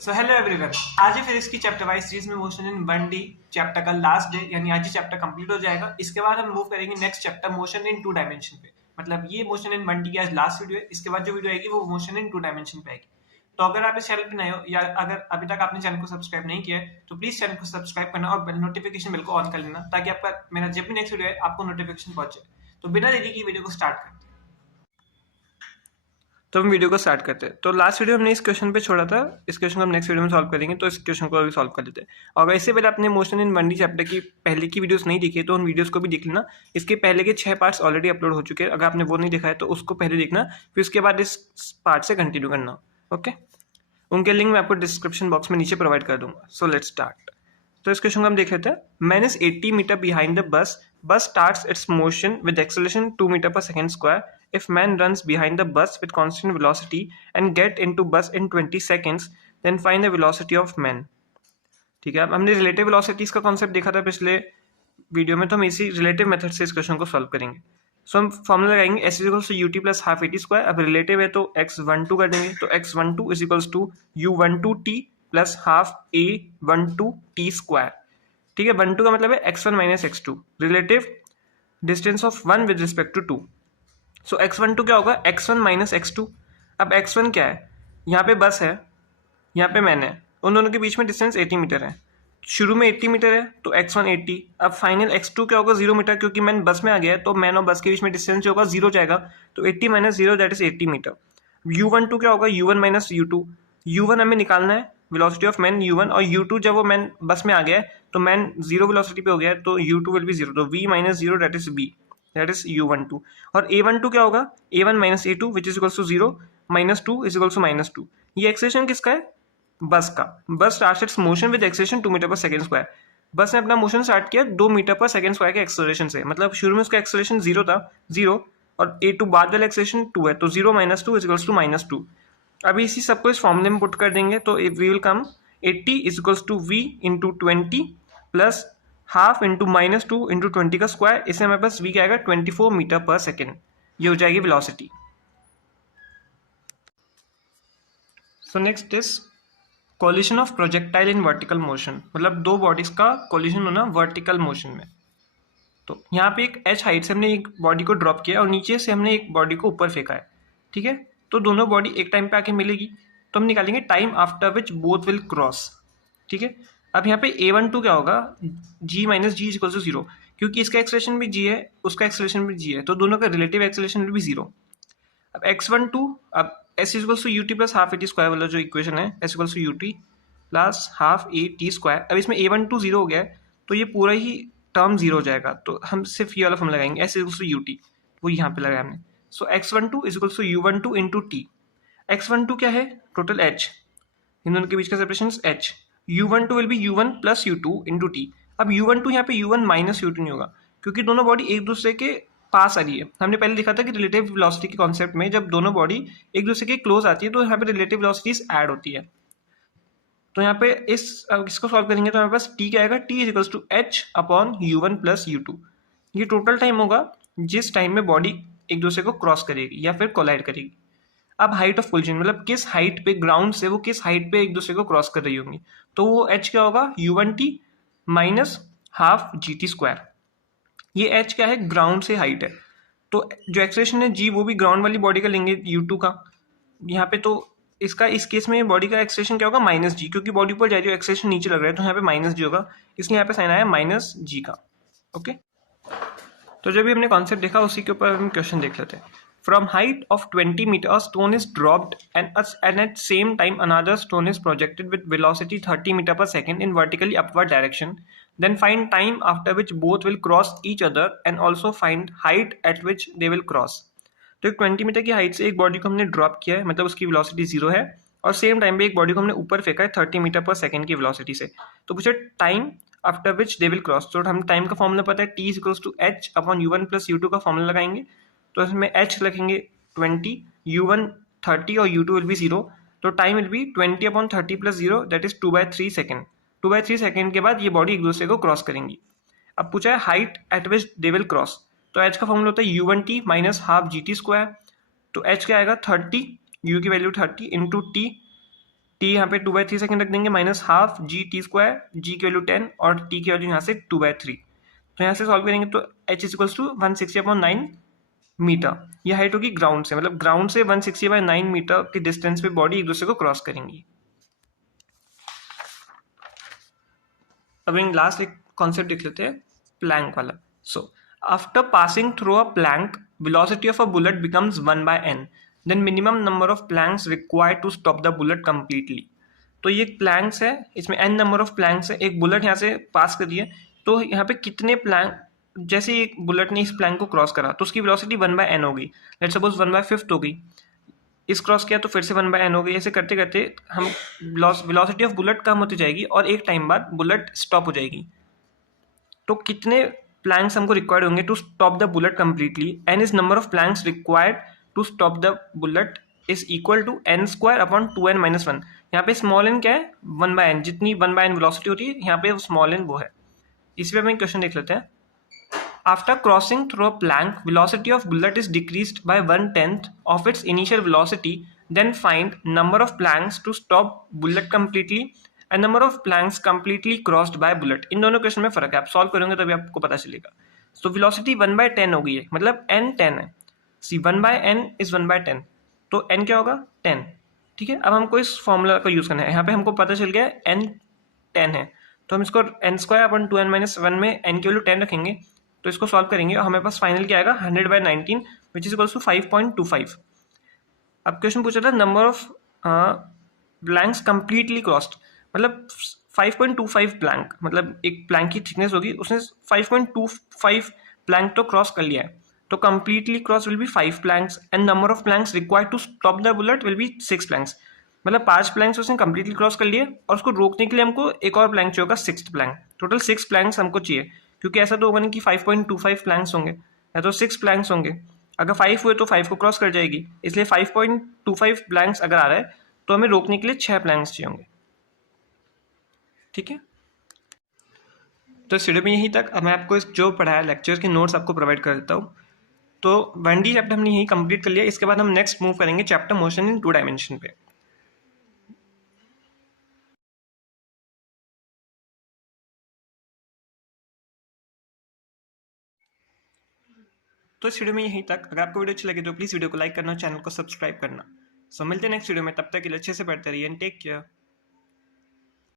So hello everyone, आज ही फिर इसकी चैप्टर वाइज सीरीज में मोशन इन 1D चैप्टर का लास्ट डे यानी आज ही चैप्टर कंप्लीट हो जाएगा। इसके बाद हम मूव करेंगे next chapter motion in 2 dimension पे। मतलब ये मोशन इन 1D की आज लास्ट वीडियो है। इसके बाद जो वीडियो आएगी वो मोशन इन 2 डायमेंशन पे आएगी। तो अगर आप इस चैनल पे नए हो या अगर अभी तक आपने चैनल को सब्सक्राइब नहीं किया है तो प्लीज चैनल को सब्सक्राइब करना और नोटिफिकेशन बिल को ऑन कर लेना ताकि आपका मेरा जब भी नेक्स्ट वीडियो है आपको नोटिफिकेशन पहुंचे। तो बिना देरी की वीडियो को स्टार्ट करते हैं। तो हम वीडियो को स्टार्ट करते हैं। तो लास्ट वीडियो हमने इस क्वेश्चन पे छोड़ा था, इस क्वेश्चन को हम नेक्स्ट वीडियो में सॉल्व करेंगे। तो इस क्वेश्चन को अभी सॉल्व कर लेते हैं। और अगर इससे पहले आपने मोशन इन 1D चैप्टर की पहले की वीडियोस नहीं देखी तो उन वीडियोस को भी देख लेना। इसके पहले के 6 पार्ट्स ऑलरेडी अपलोड हो चुके हैं। अगर आपने वो नहीं देखा है तो उसको पहले देखना, फिर उसके बाद इस पार्ट से कंटिन्यू करना। ओके, उनके लिंक मैं आपको डिस्क्रिप्शन बॉक्स में नीचे प्रोवाइड कर दूंगा। So let's start. तो इस क्वेश्चन को हम देख लेते हैं। Man is 80 metre behind the bus starts its motion with acceleration 2 metre per second square. If man runs behind the bus with constant velocity and get into bus in 20 seconds, then find the velocity of man. ठीक है, अब हमने relative velocities का concept देखा था पिछले video में, तो हम इसी रिलेटिव मेथड से इस क्वेश्चन को सॉल्व करेंगे। सो हम फॉर्मूला लगाएंगे s equals to ut plus half a t square. अब रिलेटिव है तो x12 कर देंगे, तो x12 is equals to u12 t plus half a12 t square. ठीक है, 12 का मतलब है x1 minus x2, relative distance of 1 with respect to 2। So x12 क्या होगा, x1 माइनस x2। अब x1 क्या है, यहाँ पे बस है, यहाँ पे मैन है, उन दोनों के बीच में डिस्टेंस 80 मीटर है। शुरू में 80 मीटर है तो x1 80। अब फाइनल x2 क्या होगा, 0 मीटर, क्योंकि मैन बस में आ गया है तो मैन और बस के बीच में डिस्टेंस जो होगा 0 जाएगा, तो 80 minus 0 that is 80 metre. u12 क्या होगा, u1 माइनस u2। u1 हमें निकालना है, वेलोसिटी ऑफ मैन u1, और u2 जब वो मैन बस में आ गया है तो मैन 0 वेलोसिटी पे हो गया है तो u2 विल बी 0, तो v minus 0 that is b, that is u12। और a12 क्या होगा, a1 minus a2 which is equals to 0 minus 2 is equals to minus 2। ये एक्सेलेरेशन किसका है, बस का। Bus starts its motion with acceleration 2 metre per second square. Bus ने अपना motion start किया 2 मीटर पर सेकंड स्क्वायर के acceleration से। मतलब शुरू में उसका एक्सेलरेशन 0 था, 0, और a2 बाद वाला एक्सेलरेशन 2 है, तो 0 minus 2 is equals to minus 2। अभी इसी सबको इस फॉर्मूले में पुट कर देंगे तो we will come 80 is equals to v into 20 plus half into minus 2 into 20 का स्क्वायर। इससे हमारे पास v क्या आएगा, 24 मीटर पर सेकेंड। ये हो जाएगी velocity. So next is collision of projectile in vertical motion. मतलब दो बॉडीज का कोलिशन होना वर्टिकल मोशन में। तो यहाँ पे एक h हाइट से हमने एक बॉडी को ड्रॉप किया और नीचे से हमने एक बॉडी को ऊपर फेंका है। ठीक है, तो दोनों बॉडी एक टाइम पे आके मिलेगी, तो हम निकालेंगे time after which both will cross. ठीक है, अब यहाँ पे a12 क्या होगा, g minus g equal to 0, क्योंकि इसका एक्सेलरेशन भी g है, उसका एक्सेलरेशन भी g है, तो दोनों का रिलेटिव एक्सेलरेशन भी 0। अब x12, अब s equals to ut plus half a t square वाला जो इक्वेशन है, s equals to ut plus half a t square. अब इसमें a12 0 हो गया है तो ये पूरा ही टर्म 0 हो जाएगा, तो हम सिर्फ ये वाला फॉर्म लगाएंगे, s इक्वल्स टू ut, वो यहाँ पे लगाया हमने। So x12 is equals to u12 into t. x12 क्या है, टोटल h, इन दोनों के बीच का separation h। u12 will be u1 plus u2 into T. अब u12 यहाँ पे u1 माइनस u2 नहीं होगा, क्योंकि दोनों बॉडी एक दूसरे के पास आ रही है। हमने पहले देखा था कि रिलेटिव वेलोसिटी के कॉन्सेप्ट में जब दोनों बॉडी एक दूसरे के क्लोज आती है तो यहाँ पे रिलेटिव वेलोसिटीज ऐड होती है। तो यहाँ पे इसको सॉल्व करेंगे तो हमारे पास t क्या आएगा, t is equals to h upon u1 plus u2। ये टोटल टाइम होगा जिस टाइम में बॉडी एक दूसरे को क्रॉस करेगी या फिर कोलाइड करेगी। अब हाइट ऑफ कोलिजन, मतलब किस हाइट पे ग्राउंड से वो किस हाइट पे एक दूसरे को क्रॉस कर रही होंगी, तो वो h क्या होगा, u1t minus half g t square. ये h क्या है, ग्राउंड से हाइट है, तो जो एक्सेलरेशन है g वो भी ग्राउंड वाली बॉडी का लेंगे u2 का यहाँ पे। तो इसका इस केस में बॉडी का एक्सेलरेशन क्या होगा, माइनस जी, क्योंकि बॉडी ऊपर जा रही है, एक्सेलरेशन नीचे लग रहा है, तो यहाँ पे माइनस जी होगा, इसलिए यहाँ पे साइन आया माइनस जी का। ओके, तो जब भी हमने कॉन्सेप्ट देखा उसी के ऊपर हम क्वेश्चन देख लेते हैं। From height of 20 metre a stone is dropped and at same time another stone is projected with velocity 30 meter per second in vertically upward direction. Then find time after which both will cross each other and also find height at which they will cross. तो एक 20 metre की height से एक body को हमने drop किया है, मतलब उसकी वेलोसिटी 0 है, और सेम टाइम पे एक बॉडी को हमने ऊपर फेंका है 30 मीटर पर सेकंड की वेलोसिटी से। तो पूछे time after which they will cross, तो हम टाइम का फॉर्मूला पता है, t equals to h upon u1 plus u2 का फॉर्मूला लगाएंगे, तो इसमें h लिखेंगे 20, u1 30 और u2 विल बी 0, तो time will be 20 upon 30 plus 0 that is 2/3 second. 2/3 second के बाद ये बॉडी एक दूसरे को क्रॉस करेंगी। अब पूछा है height eight which they will cross, तो h का फॉर्मूला होता है u1t minus half g t square. तो h क्या आएगा 30, u की वैल्यू 30 इंटू टी, टी यहाँ पे 2/3 सेकेंड रख देंगे, minus half g t square, g की वैल्यू 10 और टी की वैल्यू यहाँ से 2/3। तो यहाँ से सॉल्व करेंगे तो h is equals to 160/9 metre. ये हाइट होगी ग्राउंड से, मतलब ग्राउंड से 160/9 मीटर के डिस्टेंस पे बॉडी एक दूसरे को क्रॉस करेंगी। अब इन लास्ट एक कॉन्सेप्ट देख लेते हैं, प्लैंक वाला। So after passing through a plank, velocity of a bullet becomes 1/n, then minimum number of planks required to stop the bullet completely. तो ये प्लैंक्स है, इसमें n नंबर ऑफ प्लैंक्स है। एक बुलेट यहाँ से पास कर रही है, तो यहाँ पे कितने प्लैंक, जैसे एक बुलेट ने इस प्लैंक को क्रॉस करा तो उसकी वेलोसिटी 1/n होगी। लेट्स सपोज 1/5 हो गई, इस क्रॉस किया तो फिर से 1/n हो गई। ऐसे करते करते हम वेलोसिटी ऑफ बुलेट कम होती जाएगी और एक टाइम बाद बुलेट स्टॉप हो जाएगी। तो कितने प्लैंक्स हमको रिक्वायर्ड होंगे to stop the bullet completely? n is number of planks required to stop the bullet is equal to n square upon 2n-1। यहाँ पे स्मॉल n क्या है? 1/n। जितनी 1/n वेलोसिटी होती है, यहाँ पे स्मॉल n वो है। इस पे हम एक क्वेश्चन देख लेते हैं। After crossing through a plank, velocity of bullet is decreased by 1/10 of its initial velocity. Then find number of planks to stop bullet completely and number of planks completely crossed by bullet. इन दोनों question में फर्क है, आप solve करोगे तभी आपको पता चलेगा। तो वेलोसिटी 1/10 हो गई है, मतलब n 10 है। सी 1/n इज 1/10, तो n क्या होगा? 10। ठीक है, अब हमको इस फॉर्मूला का यूज करना है। यहाँ पे हमको पता चल गया n 10 है, तो हम इसको n स्क्वायर अपन 2n-1 में n की वैल्यू 10 रखेंगे, तो इसको सॉल्व करेंगे और हमारे पास फाइनल क्या आएगा? 100/19 विच इज इक्वल्स टू 5.25। अब क्वेश्चन पूछा था number of blanks completely crossed, मतलब 5.25 ब्लैंक, मतलब एक ब्लैंक की थिकनेस होगी, उसने 5.25 ब्लैंक तो क्रॉस कर लिया है। तो completely cross will be 5 planks and number of planks required to stop the bullet will be 6 planks. मतलब 5 प्लैंक्स उसने कंप्लीटली क्रॉस कर लिए और उसको रोकने के लिए हमको एक और प्लैंक चाहिए होगा, 6th प्लैंक। टोटल 6 प्लैंक्स हमको चाहिए, क्योंकि ऐसा तो होगा नहीं कि 5.25 प्लैंक्स होंगे, या तो 6 प्लैंक्स होंगे। अगर 5 हुए तो 5 को क्रॉस कर जाएगी, इसलिए 5.25 प्लैंक्स अगर आ रहा है तो हमें रोकने के लिए 6 प्लैंक्स चाहिए होंगे। ठीक है, तो इस वीडियो में यहीं तक। अब मैं आपको इस जो पढ़ाया लेक्चर के नोट्स आपको प्रोवाइड कर देता हूँ। तो 1D चैप्टर हमने यही कंप्लीट कर लिया। इसके बाद हम नेक्स्ट मूव करेंगे चैप्टर मोशन इन 2 डायमेंशन पे। तो इस वीडियो में यहीं तक। अगर आपको वीडियो अच्छी लगी तो प्लीज़ वीडियो को लाइक करना, चैनल को सब्सक्राइब करना। सो मिलते हैं नेक्स्ट वीडियो में, तब तक के लिए अच्छे से पढ़ते रहिए एंड टेक केयर।